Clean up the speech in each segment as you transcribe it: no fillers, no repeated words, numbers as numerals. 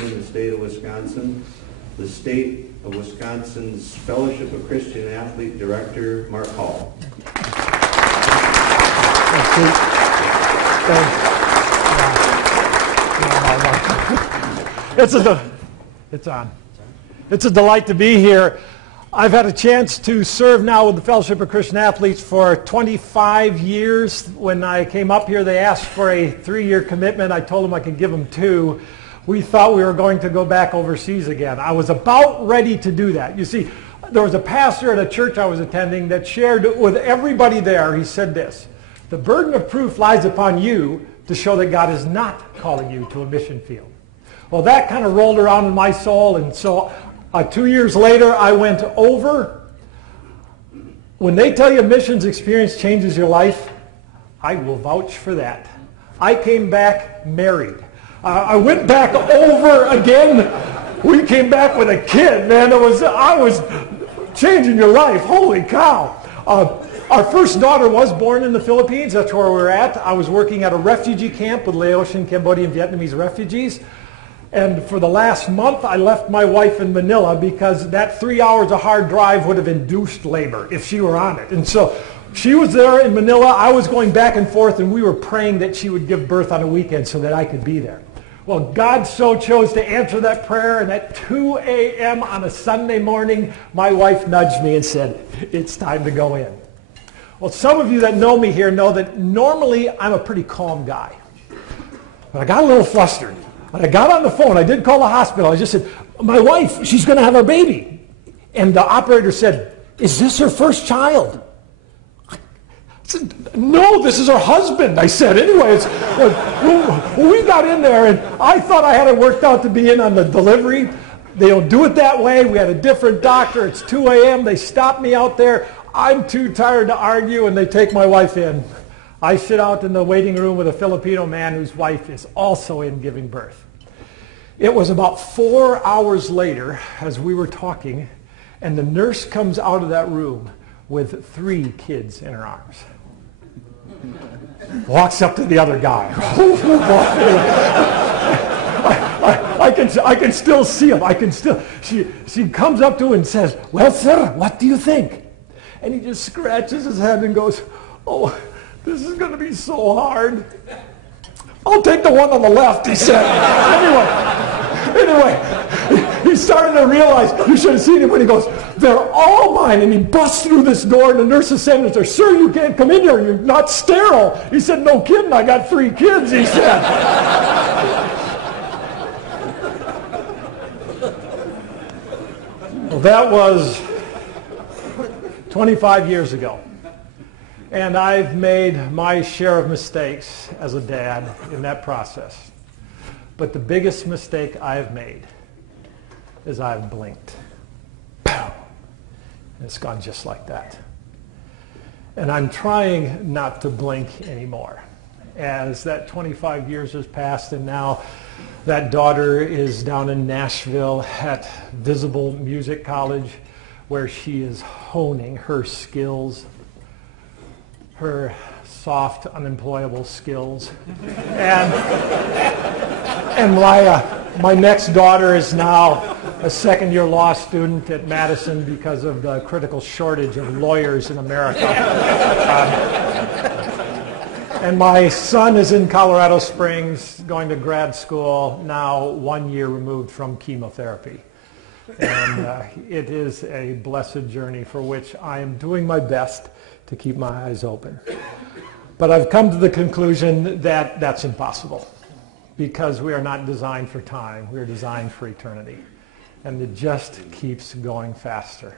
representing the state of Wisconsin, the state of Wisconsin's Fellowship of Christian Athlete Director, Mark Hall. It's a delight to be here. I've had a chance to serve now with the Fellowship of Christian Athletes for 25 years. When I came up here, they asked for a 3-year commitment. I told them I could give them 2. We thought we were going to go back overseas again. I was about ready to do that. You see, there was a pastor at a church I was attending that shared with everybody there. He said this: the burden of proof lies upon you to show that God is not calling you to a mission field. Well, that kind of rolled around in my soul, and so 2 years later, I went over. When they tell you missions experience changes your life, I will vouch for that. I came back married. I went back over again. We came back with a kid, man. I was changing your life. Holy cow. Our first daughter was born in the Philippines. That's where we were at. I was working at a refugee camp with Laotian, Cambodian, Vietnamese refugees. And for the last month, I left my wife in Manila because that 3 hours of hard drive would have induced labor if she were on it. And so she was there in Manila. I was going back and forth, and we were praying that she would give birth on a weekend so that I could be there. Well, God so chose to answer that prayer, and at 2 a.m. on a Sunday morning, my wife nudged me and said, "It's time to go in." Well, some of you that know me here know that normally I'm a pretty calm guy. But I got a little flustered. When I got on the phone, I did call the hospital. I just said, "My wife, she's going to have our baby." And the operator said, "Is this her first child?" I said, "No, this is her husband." I said, anyways, we got in there, and I thought I had it worked out to be in on the delivery. They don't do it that way. We had a different doctor. It's 2 a.m. They stopped me out there. I'm too tired to argue, and they take my wife in. I sit out in the waiting room with a Filipino man whose wife is also in giving birth. It was about 4 hours later as we were talking, and the nurse comes out of that room with 3 kids in her arms. Walks up to the other guy. I can still see him. She comes up to him and says, "Well, sir, what do you think?" And he just scratches his head and goes, "Oh, this is going to be so hard." "I'll take the one on the left," he said. Anyway, he started to realize, you should have seen him when he goes, "They're all mine." And he busts through this door, and the nurse is saying to her, "Sir, you can't come in here. You're not sterile." He said, "No kidding, I got 3 kids," he said. Well, that was 25 years ago. And I've made my share of mistakes as a dad in that process. But the biggest mistake I've made is I've blinked. Pow! And it's gone just like that. And I'm trying not to blink anymore. As that 25 years has passed, and now that daughter is down in Nashville at Visible Music College, where she is honing her skills, her soft, unemployable skills. And my next daughter is now a second-year law student at Madison because of the critical shortage of lawyers in America. And my son is in Colorado Springs going to grad school, now 1 year removed from chemotherapy. And it is a blessed journey for which I am doing my best to keep my eyes open. But I've come to the conclusion that that's impossible, because we are not designed for time. We are designed for eternity. And it just keeps going faster.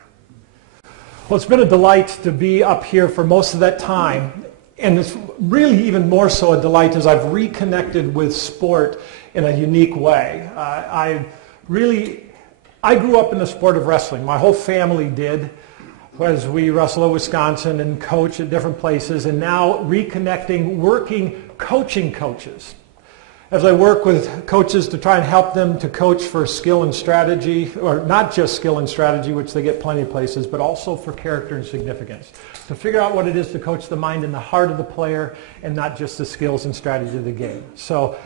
Well, it's been a delight to be up here for most of that time. And it's really even more so a delight as I've reconnected with sport in a unique way. I grew up in the sport of wrestling. My whole family did, as we wrestle in Wisconsin and coach at different places, and now reconnecting, working, coaching coaches. As I work with coaches to try and help them to coach for skill and strategy, or not just skill and strategy, which they get plenty of places, but also for character and significance. To figure out what it is to coach the mind and the heart of the player, and not just the skills and strategy of the game. So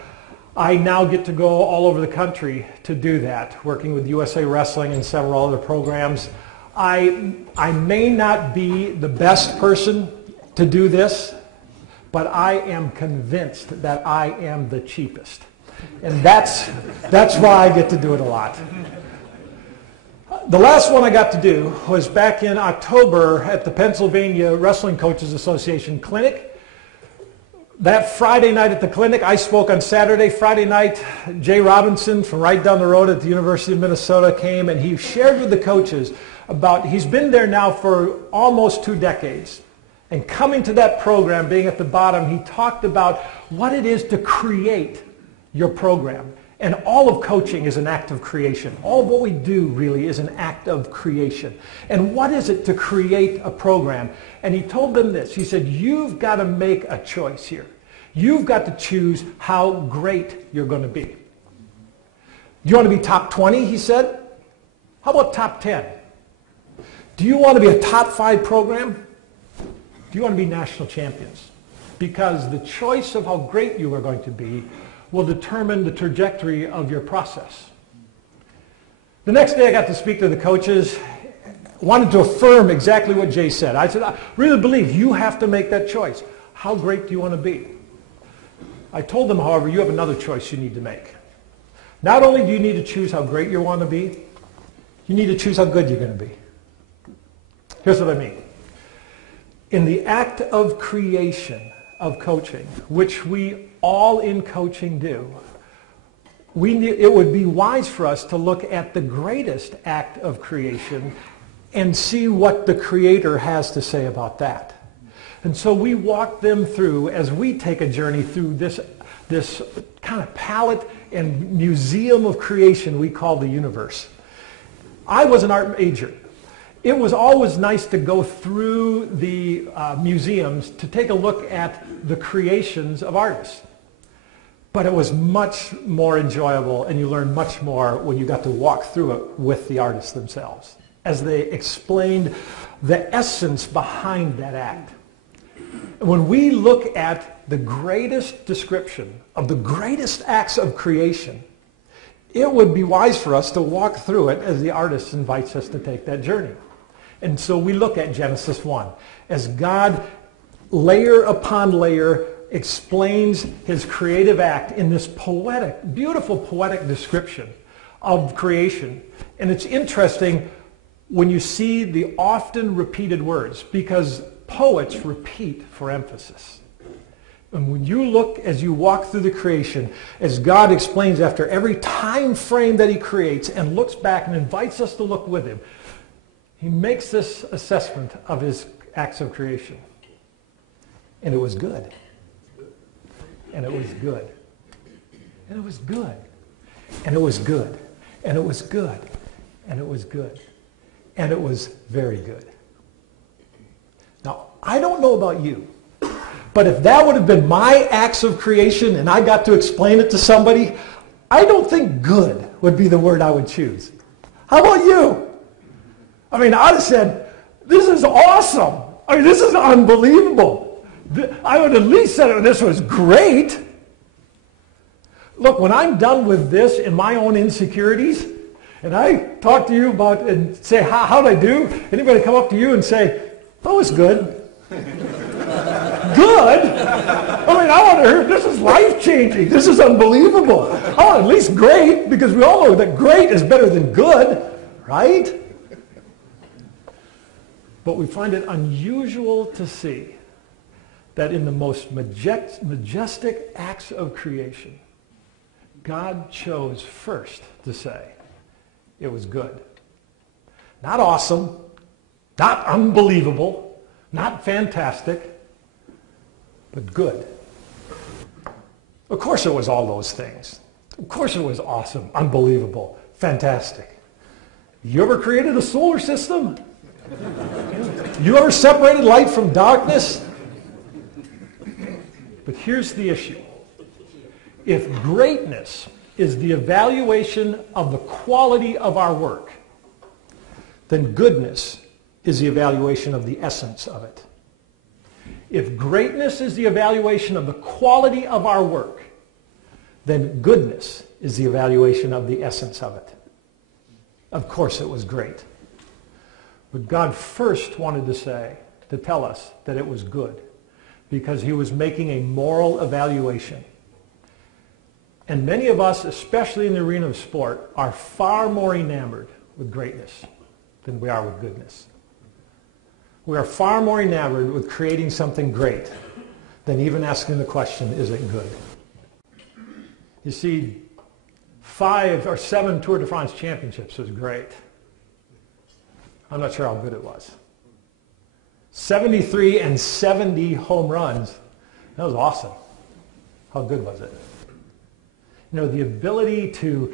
I now get to go all over the country to do that, working with USA Wrestling and several other programs. I may not be the best person to do this, but I am convinced that I am the cheapest. And that's why I get to do it a lot. The last one I got to do was back in October at the Pennsylvania Wrestling Coaches Association clinic. That Friday night at the clinic, I spoke on Saturday. Friday night, Jay Robinson from right down the road at the University of Minnesota came, and he shared with the coaches about, he's been there now for almost 2 decades. And coming to that program, being at the bottom, he talked about what it is to create your program. And all of coaching is an act of creation. All of what we do really is an act of creation. And what is it to create a program? And he told them this. He said, you've got to make a choice here. You've got to choose how great you're going to be. Do you want to be top 20, he said? How about top 10? Do you want to be a top 5 program? Do you want to be national champions? Because the choice of how great you are going to be will determine the trajectory of your process. The next day I got to speak to the coaches, wanted to affirm exactly what Jay said. I said, I really believe you have to make that choice. How great do you want to be? I told them, however, you have another choice you need to make. Not only do you need to choose how great you want to be, you need to choose how good you're going to be. Here's what I mean. In the act of creation of coaching, which we all in coaching do, it would be wise for us to look at the greatest act of creation and see what the Creator has to say about that. And so we walk them through, as we take a journey through this kind of palette and museum of creation we call the universe. I was an art major. It was always nice to go through the museums to take a look at the creations of artists. But it was much more enjoyable, and you learned much more when you got to walk through it with the artists themselves, as they explained the essence behind that act. When we look at the greatest description of the greatest acts of creation, it would be wise for us to walk through it as the artist invites us to take that journey. And so we look at Genesis 1 as God, layer upon layer, explains his creative act in this poetic, beautiful poetic description of creation. And it's interesting when you see the often repeated words, because poets repeat for emphasis. And when you look, as you walk through the creation, as God explains after every time frame that he creates and looks back and invites us to look with him, he makes this assessment of his acts of creation. And it was good. And it was good. And it was good. And it was good. And it was good. And it was good. And it was very good. Now, I don't know about you, but if that would have been my acts of creation and I got to explain it to somebody, I don't think good would be the word I would choose. How about you? I mean, I'd have said, this is awesome. I mean, this is unbelievable. I would at least say this was great. Look, when I'm done with this in my own insecurities, and I talk to you about and say, how'd I do? Anybody come up to you and say, that was good. Good? I mean, I want to hear, this is life-changing. This is unbelievable. Oh, at least great, because we all know that great is better than good, right? But we find it unusual to see that in the most majestic acts of creation, God chose first to say, it was good. Not awesome, not unbelievable, not fantastic, but good. Of course it was all those things. Of course it was awesome, unbelievable, fantastic. You ever created a solar system? You ever separated light from darkness? But here's the issue. If greatness is the evaluation of the quality of our work, then goodness is the evaluation of the essence of it. If greatness is the evaluation of the quality of our work, then goodness is the evaluation of the essence of it. Of course it was great. But God first wanted to tell us that it was good, because he was making a moral evaluation. And many of us, especially in the arena of sport, are far more enamored with greatness than we are with goodness. We are far more enamored with creating something great than even asking the question, is it good? You see, 5 or 7 Tour de France championships was great. I'm not sure how good it was. 73 and 70 home runs, that was awesome. How good was it? You know, the ability to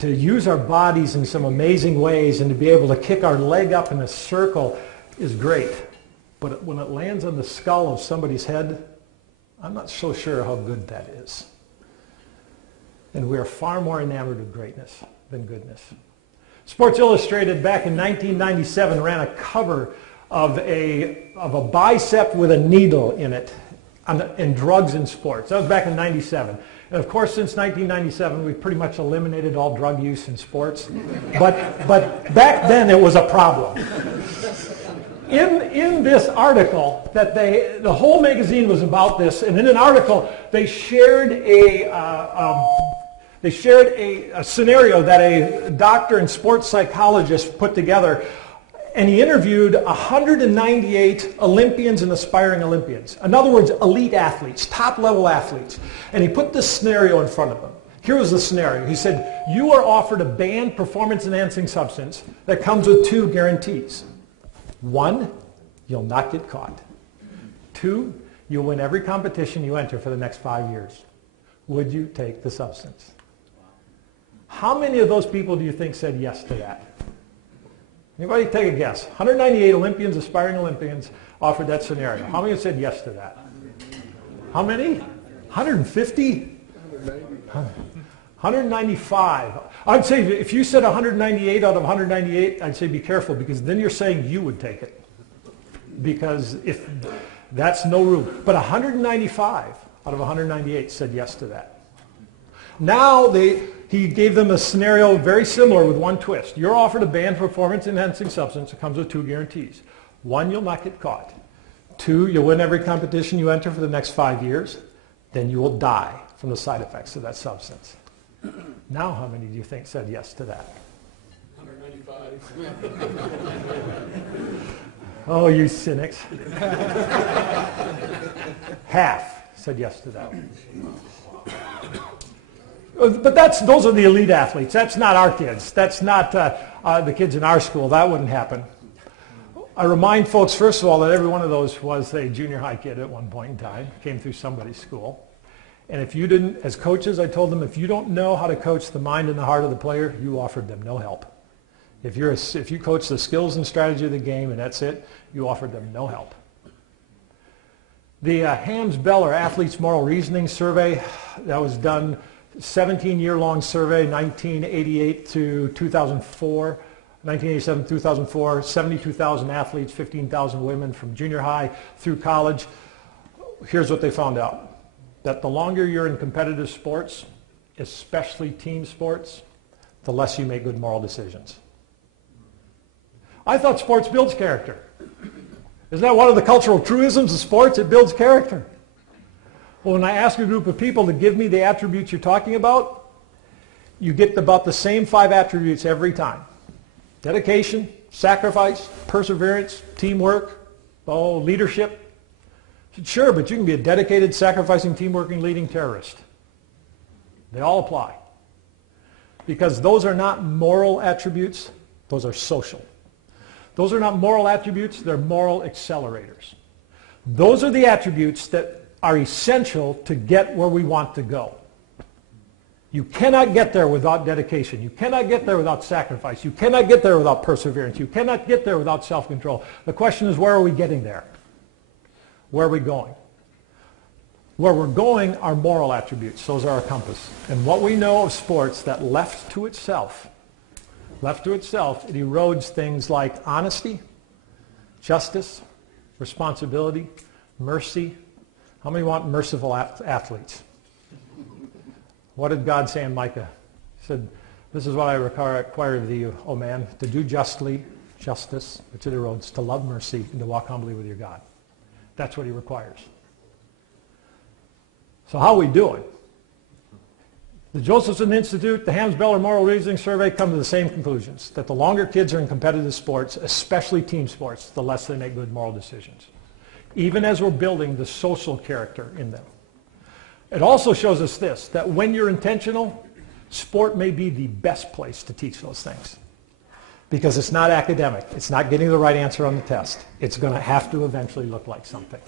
use our bodies in some amazing ways and to be able to kick our leg up in a circle is great. But when it lands on the skull of somebody's head, I'm not so sure how good that is. And we are far more enamored of greatness than goodness. Sports Illustrated back in 1997 ran a cover of a bicep with a needle in it in drugs in sports. That was back in 97. And of course, since 1997, we've pretty much eliminated all drug use in sports. But back then, it was a problem. In this article, the whole magazine was about this, and in an article, they shared a scenario that a doctor and sports psychologist put together, and he interviewed 198 Olympians and aspiring Olympians. In other words, elite athletes, top-level athletes. And he put this scenario in front of them. Here was the scenario. He said, you are offered a banned performance-enhancing substance that comes with 2 guarantees. 1, you'll not get caught. 2, you'll win every competition you enter for the next 5 years. Would you take the substance? How many of those people do you think said yes to that? Anybody take a guess? 198 Olympians, aspiring Olympians, offered that scenario. How many said yes to that? How many? 150? 195. I'd say if you said 198 out of 198, I'd say be careful, because then you're saying you would take it. Because if that's no room. But 195 out of 198 said yes to that. Now he gave them a scenario very similar with one twist. You're offered a banned performance-enhancing substance that comes with 2 guarantees. 1, you'll not get caught. 2, you'll win every competition you enter for the next 5 years. Then you will die from the side effects of that substance. Now how many do you think said yes to that? 195. Oh, you cynics. Half said yes to that. But those are the elite athletes. That's not our kids. That's not the kids in our school. That wouldn't happen. I remind folks, first of all, that every one of those was a junior high kid at one point in time, came through somebody's school. And if you didn't, as coaches, I told them, if you don't know how to coach the mind and the heart of the player, you offered them no help. If you coach the skills and strategy of the game and that's it, you offered them no help. The Hams-Beller Athletes Moral Reasoning Survey, that was done 17-year-long survey, 1988 to 2004, 1987 to 2004, 72,000 athletes, 15,000 women from junior high through college. Here's what they found out, that the longer you're in competitive sports, especially team sports, the less you make good moral decisions. I thought sports builds character. Isn't that one of the cultural truisms of sports? It builds character. Well, when I ask a group of people to give me the attributes you're talking about, you get about the same 5 attributes every time. Dedication, sacrifice, perseverance, teamwork, leadership. I said, sure, but you can be a dedicated, sacrificing, team-working, leading terrorist. They all apply. Because those are not moral attributes, those are social. Those are not moral attributes, they're moral accelerators. Those are the attributes that are essential to get where we want to go. You cannot get there without dedication. You cannot get there without sacrifice. You cannot get there without perseverance. You cannot get there without self-control. The question is, where are we getting there? Where are we going? Where we're going are moral attributes. Those are our compass. And what we know of sports, that left to itself, it erodes things like honesty, justice, responsibility, mercy. How many want merciful athletes? What did God say in Micah? He said, this is what I require of thee, O man, to do justly, justice, which are the roads, to love mercy, and to walk humbly with your God. That's what he requires. So how are we doing? The Josephson Institute, the Hams-Beller Moral Reasoning Survey come to the same conclusions, that the longer kids are in competitive sports, especially team sports, the less they make good moral decisions, even as we're building the social character in them. It also shows us this, that when you're intentional, sport may be the best place to teach those things. Because it's not academic. It's not getting the right answer on the test. It's going to have to eventually look like something.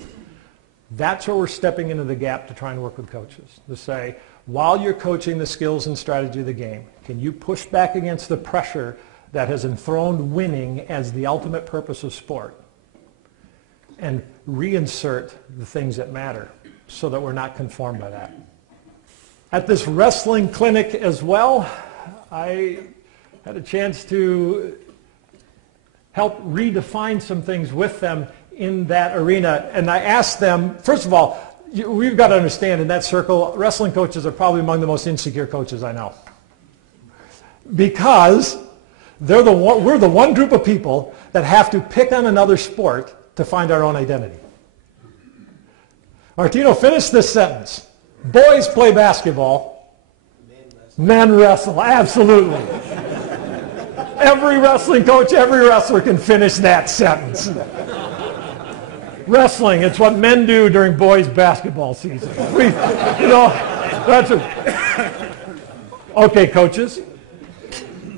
That's where we're stepping into the gap to try and work with coaches. To say, while you're coaching the skills and strategy of the game, can you push back against the pressure that has enthroned winning as the ultimate purpose of sport and reinsert the things that matter so that we're not conformed by that? At this wrestling clinic as well, I had a chance to help redefine some things with them in that arena. And I asked them, first of all, we've got to understand in that circle, wrestling coaches are probably among the most insecure coaches I know. Because we're the one group of people that have to pick on another sport to find our own identity. Martino, finish this sentence. Boys play basketball. Men wrestle. Absolutely. Every wrestling coach, every wrestler can finish that sentence. Wrestling, it's what men do during boys' basketball season. That's it. Okay, coaches.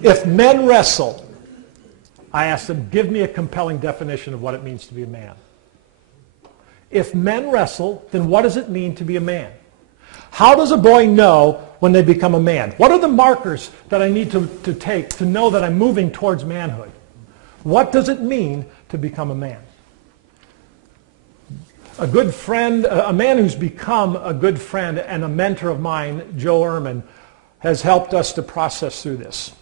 If men wrestle, I ask them, give me a compelling definition of what it means to be a man. If men wrestle, then what does it mean to be a man? How does a boy know when they become a man? What are the markers that I need to take to know that I'm moving towards manhood? What does it mean to become a man? A good friend, a man who's become a good friend and a mentor of mine, Joe Ehrman, has helped us to process through this.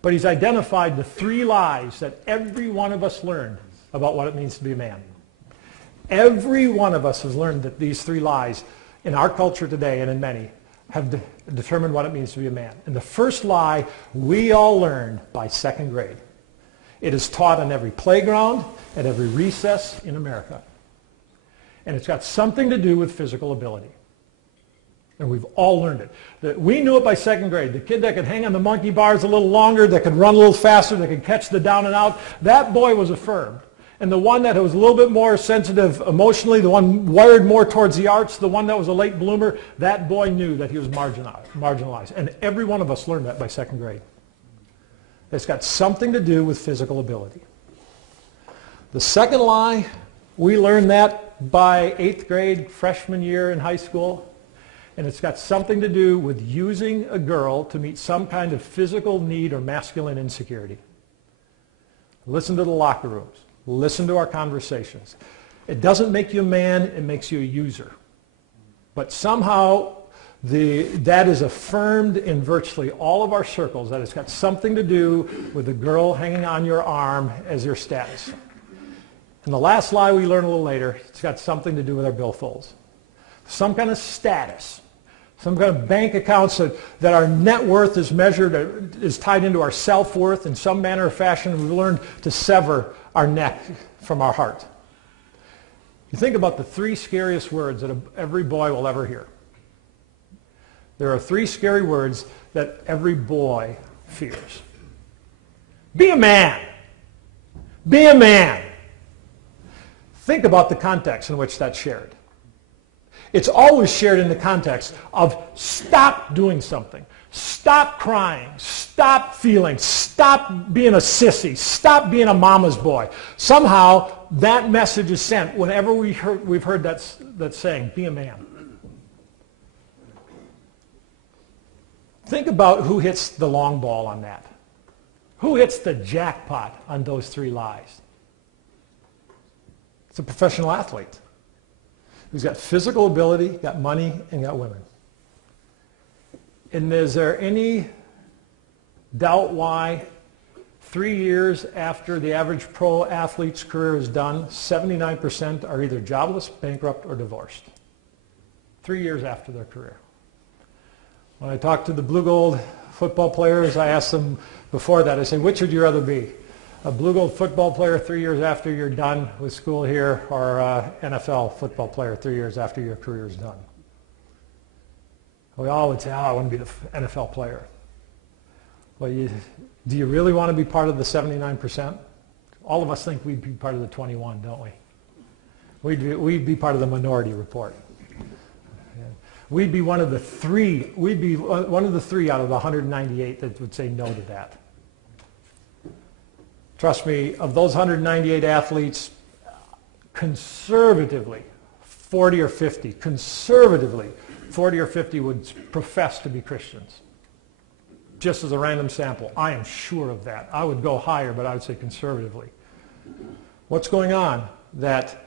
But he's identified the 3 lies that every one of us learned about what it means to be a man. Every one of us has learned that these 3 lies in our culture today and in many have determined what it means to be a man. And the first lie we all learned by 2nd grade. It is taught on every playground, at every recess in America. And it's got something to do with physical ability. And we've all learned it. That we knew it by 2nd grade. The kid that could hang on the monkey bars a little longer, that could run a little faster, that could catch the down and out, that boy was affirmed. And the one that was a little bit more sensitive emotionally, the one wired more towards the arts, the one that was a late bloomer, that boy knew that he was marginalized. And every one of us learned that by 2nd grade. It's got something to do with physical ability. The second lie, we learned that by 8th grade, freshman year in high school. And it's got something to do with using a girl to meet some kind of physical need or masculine insecurity. Listen to the locker rooms. Listen to our conversations. It doesn't make you a man, it makes you a user. But somehow that is affirmed in virtually all of our circles, that it's got something to do with the girl hanging on your arm as your status. And the last lie we learn a little later, it's got something to do with our billfolds. Some kind of status, some kind of bank accounts that our net worth is measured, is tied into our self-worth in some manner or fashion. We've learned to sever our neck from our heart. You think about the 3 scariest words that every boy will ever hear. There are 3 scary words that every boy fears. Be a man. Be a man. Think about the context in which that's shared. It's always shared in the context of stop doing something. Stop crying. Stop feeling. Stop being a sissy. Stop being a mama's boy. Somehow that message is sent whenever we've heard that saying, be a man. Think about who hits the long ball on that. Who hits the jackpot on those 3 lies? It's a professional athlete who's got physical ability, got money, and got women. And is there any doubt why 3 years after the average pro athlete's career is done, 79% are either jobless, bankrupt, or divorced? 3 years after their career. When I talk to the blue gold football players, I ask them before that, I say, which would you rather be? A blue gold football player 3 years after you're done with school here, or an NFL football player 3 years after your career is done? We all would say, I want to be the NFL player. Well, do you really want to be part of the 79%? All of us think we'd be part of the 21, don't we? We'd be part of the minority report. We'd be one of the three. We'd be one of the three out of the 198 that would say no to that. Trust me, of those 198 athletes, conservatively, 40 or 50, conservatively, 40 or 50 would profess to be Christians. Just as a random sample. I am sure of that. I would go higher, but I would say conservatively. What's going on? That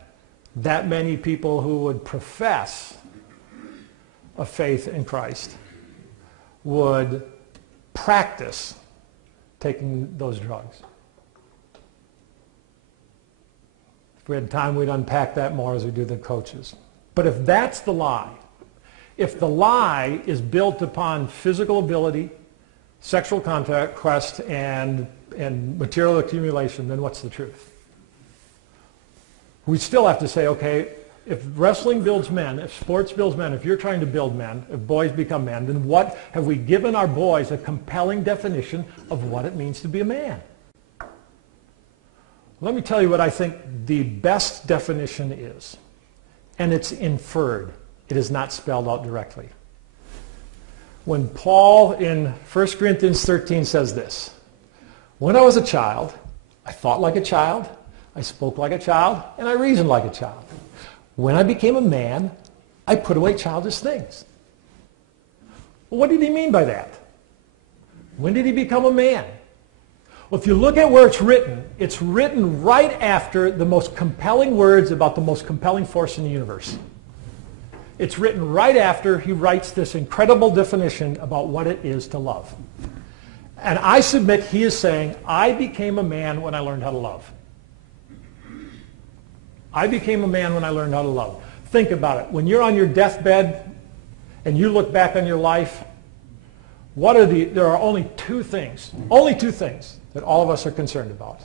many people who would profess a faith in Christ would practice taking those drugs. If we had time, we'd unpack that more as we do the coaches. But if that's the lie, if the lie is built upon physical ability, sexual conquest, and material accumulation, then what's the truth? We still have to say, okay, if wrestling builds men, if sports builds men, if you're trying to build men, if boys become men, then what have we given our boys a compelling definition of what it means to be a man? Let me tell you what I think the best definition is. And it's inferred. It is not spelled out directly. When Paul in 1 Corinthians 13 says this, when I was a child, I thought like a child, I spoke like a child, and I reasoned like a child. When I became a man, I put away childish things. Well, what did he mean by that? When did he become a man? Well, if you look at where it's written right after the most compelling words about the most compelling force in the universe. It's written right after he writes this incredible definition about what it is to love. And I submit he is saying, I became a man when I learned how to love. I became a man when I learned how to love. Think about it. When you're on your deathbed and you look back on your life, there are only two things that all of us are concerned about.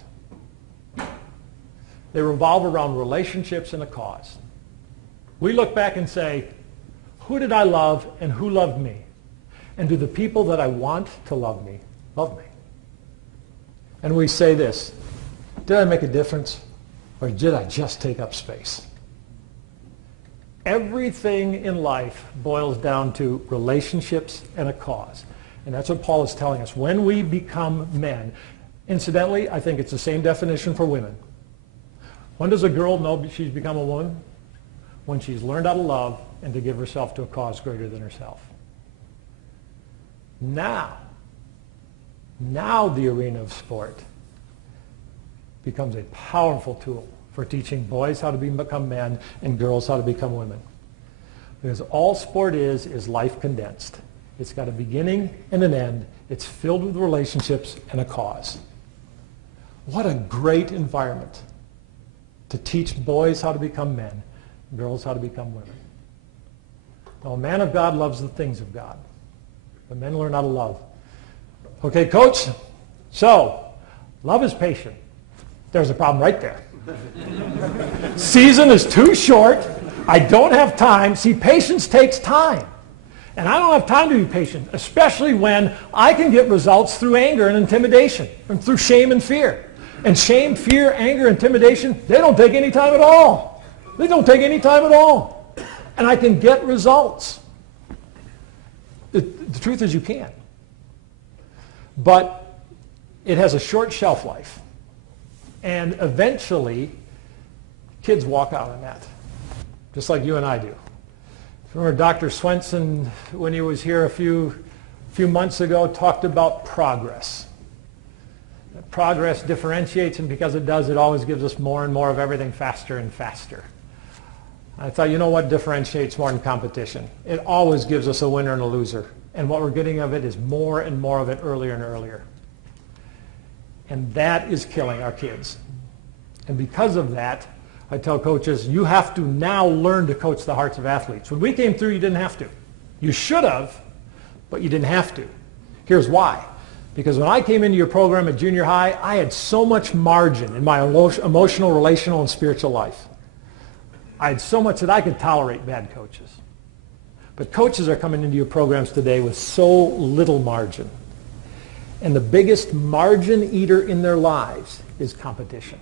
They revolve around relationships and a cause. We look back and say, who did I love and who loved me? And do the people that I want to love me, love me? And we say this, did I make a difference or did I just take up space? Everything in life boils down to relationships and a cause. And that's what Paul is telling us. When we become men, incidentally, I think it's the same definition for women. When does a girl know she's become a woman? When she's learned how to love and to give herself to a cause greater than herself. Now the arena of sport becomes a powerful tool for teaching boys how to become men and girls how to become women. Because all sport is life condensed. It's got a beginning and an end. It's filled with relationships and a cause. What a great environment to teach boys how to become men, girls how to become women. Now, a man of God loves the things of God. But men learn how to love. Okay, coach? So, love is patient. There's a problem right there. Season is too short. I don't have time. See, patience takes time. And I don't have time to be patient, especially when I can get results through anger and intimidation, and through shame and fear. And shame, fear, anger, intimidation, they don't take any time at all. They don't take any time at all. And I can get results. The truth is you can. But it has a short shelf life. And eventually, kids walk out on that, just like you and I do. Remember Dr. Swenson, when he was here a few months ago, talked about progress. Progress differentiates, and because it does, it always gives us more and more of everything faster and faster. I thought, you know what differentiates more than competition? It always gives us a winner and a loser. And what we're getting of it is more and more of it earlier and earlier. And that is killing our kids. And because of that, I tell coaches, you have to now learn to coach the hearts of athletes. When we came through, you didn't have to. You should have, but you didn't have to. Here's why. Because when I came into your program at junior high, I had so much margin in my emotional, relational, and spiritual life. I had so much that I could tolerate bad coaches. But coaches are coming into your programs today with so little margin. And the biggest margin eater in their lives is competition.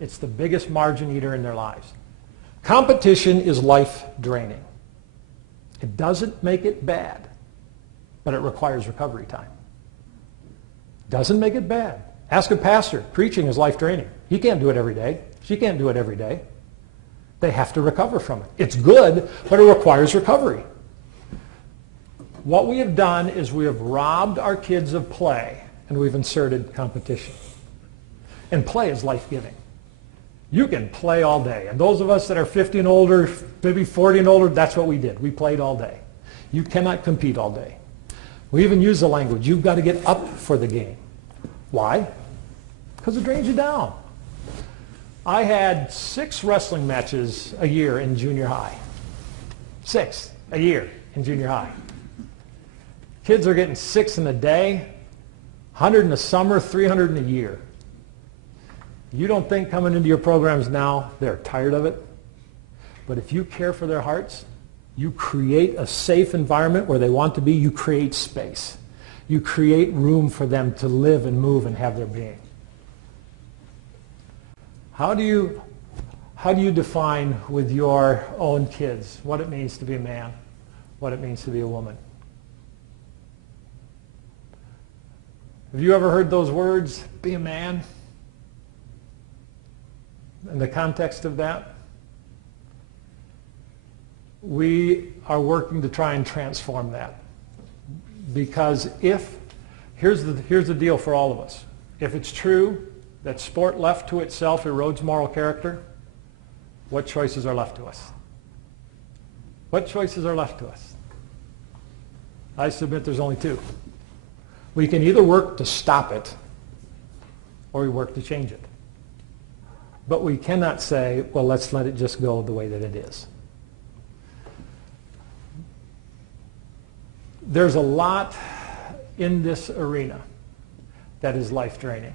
It's the biggest margin eater in their lives. Competition is life draining. It doesn't make it bad, but it requires recovery time. Doesn't make it bad. Ask a pastor. Preaching is life draining. He can't do it every day. She can't do it every day. They have to recover from it. It's good, but it requires recovery. What we have done is we have robbed our kids of play, and we've inserted competition. And play is life-giving. You can play all day. And those of us that are 50 and older, maybe 40 and older, that's what we did. We played all day. You cannot compete all day. We even use the language, you've got to get up for the game. Why? Because it drains you down. I had 6 wrestling matches a year in junior high. 6 a year in junior high. Kids are getting 6 in a day, 100 in the summer, 300 in a year. You don't think coming into your programs now they're tired of it? But if you care for their hearts, you create a safe environment where they want to be. You create space. You create room for them to live and move and have their being. How do you define with your own kids what it means to be a man, what it means to be a woman? Have you ever heard those words, be a man? In the context of that, we are working to try and transform that. Because here's the deal for all of us. If it's true that sport left to itself erodes moral character, what choices are left to us? What choices are left to us? I submit there's only 2. We can either work to stop it or we work to change it. But we cannot say, well, let's let it just go the way that it is. There's a lot in this arena that is life-draining.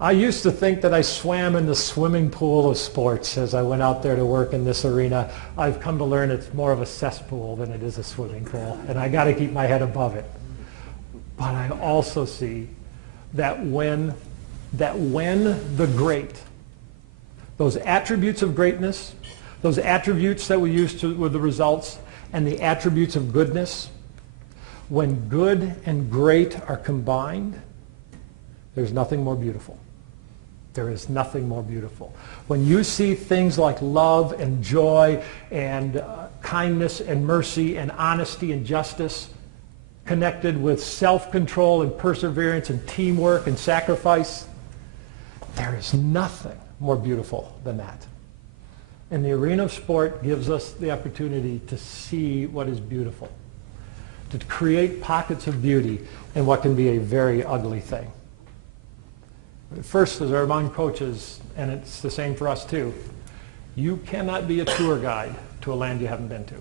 I used to think that I swam in the swimming pool of sports as I went out there to work in this arena. I've come to learn it's more of a cesspool than it is a swimming pool, and I got to keep my head above it. But I also see that when the great, those attributes of greatness, those attributes that we use with the results, and the attributes of goodness, when good and great are combined, there's nothing more beautiful. There is nothing more beautiful. When you see things like love and joy and kindness and mercy and honesty and justice connected with self-control and perseverance and teamwork and sacrifice, there is nothing more beautiful than that. And the arena of sport gives us the opportunity to see what is beautiful, to create pockets of beauty in what can be a very ugly thing. First, as our among coaches, and it's the same for us too, you cannot be a tour guide to a land you haven't been to.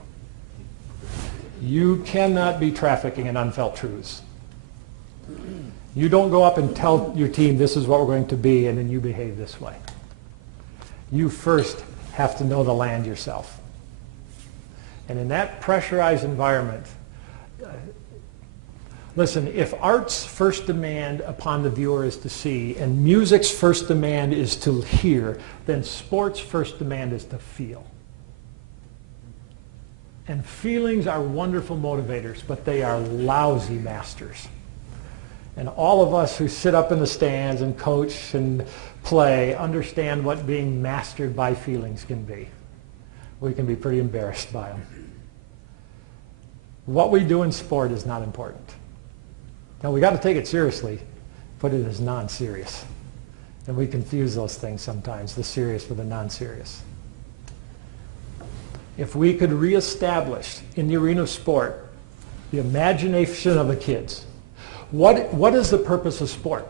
You cannot be trafficking in unfelt truths. You don't go up and tell your team this is what we're going to be and then you behave this way. You first have to know the land yourself. And in that pressurized environment, listen, if art's first demand upon the viewer is to see and music's first demand is to hear, then sport's first demand is to feel. And feelings are wonderful motivators, but they are lousy masters. And all of us who sit up in the stands and coach and play understand what being mastered by feelings can be. We can be pretty embarrassed by them. What we do in sport is not important. Now, we got to take it seriously, but it is non-serious. And we confuse those things sometimes, the serious with the non-serious. If we could reestablish in the arena of sport the imagination of the kids, what is the purpose of sport?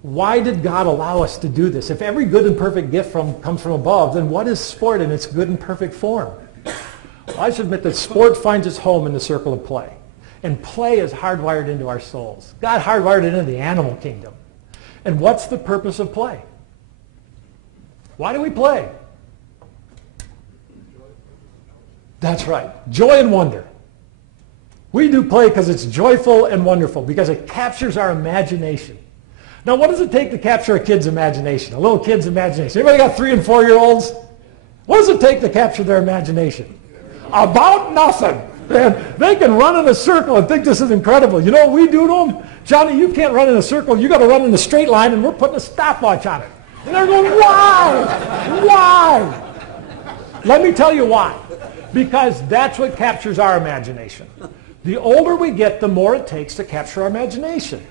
Why did God allow us to do this? If every good and perfect gift comes from above, then what is sport in its good and perfect form? Well, I submit that sport finds its home in the circle of play. And play is hardwired into our souls. God hardwired it into the animal kingdom. And what's the purpose of play? Why do we play? That's right. Joy and wonder. We do play because it's joyful and wonderful, because it captures our imagination. Now, what does it take to capture a kid's imagination, a little kid's imagination? Anybody got 3- and 4-year-olds? What does it take to capture their imagination? About nothing. And they can run in a circle and think this is incredible. You know what we do to them? Johnny, you can't run in a circle. You got to run in a straight line, and we're putting a stopwatch on it. And they're going, why? Why? Let me tell you why. Because that's what captures our imagination. The older we get, the more it takes to capture our imagination.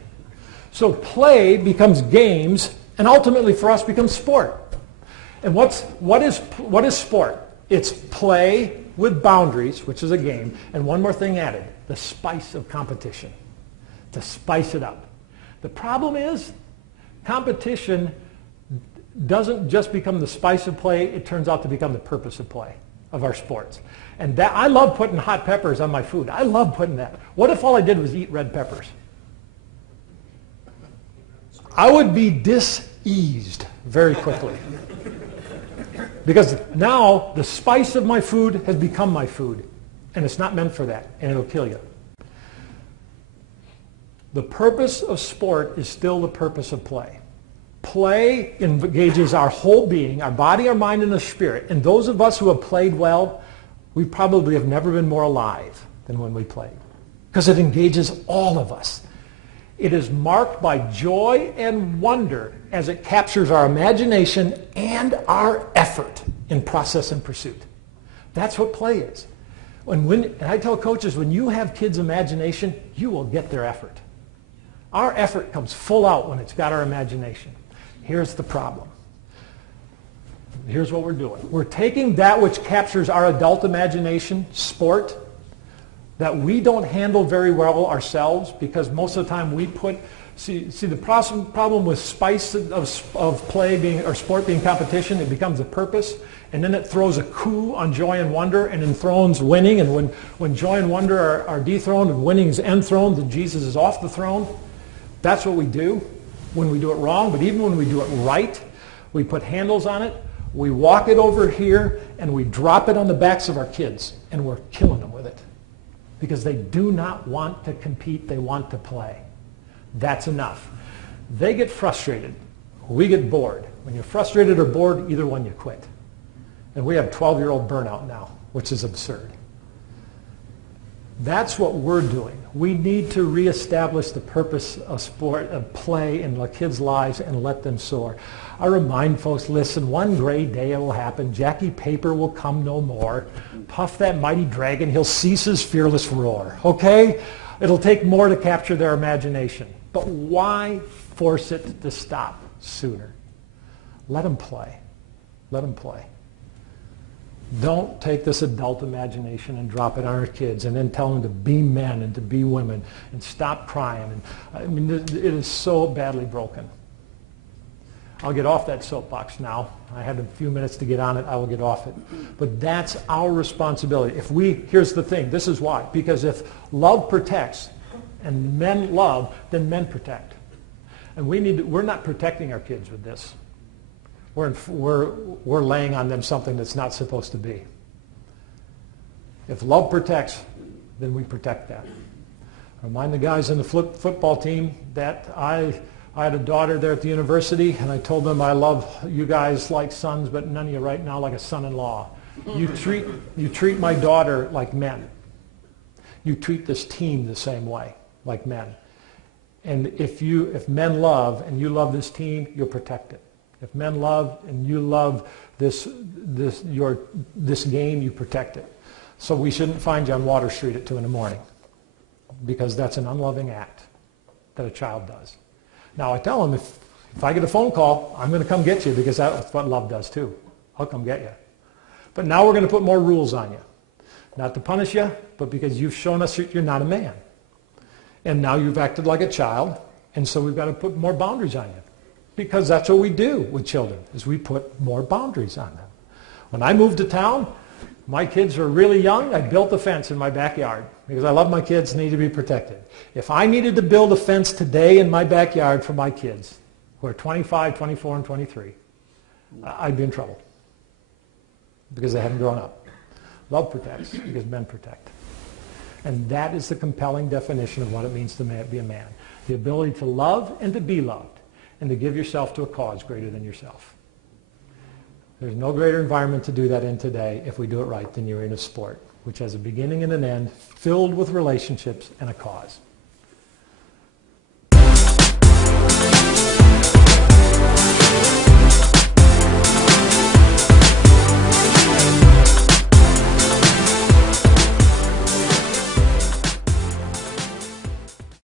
So play becomes games, and ultimately for us becomes sport. And what is sport? It's play with boundaries, which is a game, and one more thing added, the spice of competition, to spice it up. The problem is, competition doesn't just become the spice of play, it turns out to become the purpose of play, of our sports. And that, I love putting hot peppers on my food. I love putting that. What if all I did was eat red peppers? I would be diseased very quickly. Because now the spice of my food has become my food. And it's not meant for that. And it'll kill you. The purpose of sport is still the purpose of play. Play engages our whole being, our body, our mind, and our spirit. And those of us who have played well, we probably have never been more alive than when we played. Because it engages all of us. It is marked by joy and wonder as it captures our imagination and our effort in process and pursuit. That's what play is. And I tell coaches, when you have kids' imagination, you will get their effort. Our effort comes full out when it's got our imagination. Here's the problem. Here's what we're doing. We're taking that which captures our adult imagination, sport, that we don't handle very well ourselves, because most of the time we put, see the problem with spice of play being, or sport being competition, it becomes a purpose, and then it throws a coup on joy and wonder and enthrones winning, and when joy and wonder are dethroned and winning is enthroned and Jesus is off the throne, that's what we do when we do it wrong. But even when we do it right, we put handles on it, we walk it over here, and we drop it on the backs of our kids, and we're killing them with it. Because they do not want to compete, they want to play. That's enough. They get frustrated. We get bored. When you're frustrated or bored, either one you quit. And we have 12-year-old burnout now, which is absurd. That's what we're doing. We need to reestablish the purpose of sport, of play in the kids' lives, and let them soar. I remind folks, listen, one gray day it will happen. Jackie Paper will come no more. Puff that mighty dragon, he'll cease his fearless roar. Okay? It'll take more to capture their imagination. But why force it to stop sooner? Let them play. Let them play. Don't take this adult imagination and drop it on our kids and then tell them to be men and to be women and stop crying. And I mean, it is so badly broken. I'll get off that soapbox now. I had a few minutes to get on it. I will get off it. But that's our responsibility. Here's the thing. This is why. Because if love protects and men love, then men protect. And we're not protecting our kids with this. We're laying on them something that's not supposed to be. If love protects, then we protect that. Remind the guys in the football team that I had a daughter there at the university, and I told them I love you guys like sons, but none of you right now like a son-in-law. You treat my daughter like men. You treat this team the same way, like men. And if men love and you love this team, you'll protect it. If men love and you love this game, you protect it. So we shouldn't find you on Water Street at 2 in the morning, because that's an unloving act that a child does. Now I tell them, if I get a phone call, I'm going to come get you, because that's what love does too. I'll come get you. But now we're going to put more rules on you. Not to punish you, but because you've shown us that you're not a man. And now you've acted like a child, and so we've got to put more boundaries on you. Because that's what we do with children, is we put more boundaries on them. When I moved to town, My kids were really young. I built a fence in my backyard because I love my kids and need to be protected. If I needed to build a fence today in my backyard for my kids, who are 25, 24, and 23, I'd be in trouble because they haven't grown up. Love protects because men protect. And that is the compelling definition of what it means to be a man. The ability to love and to be loved and to give yourself to a cause greater than yourself. There's no greater environment to do that in today if we do it right than you're in a sport, which has a beginning and an end, filled with relationships and a cause.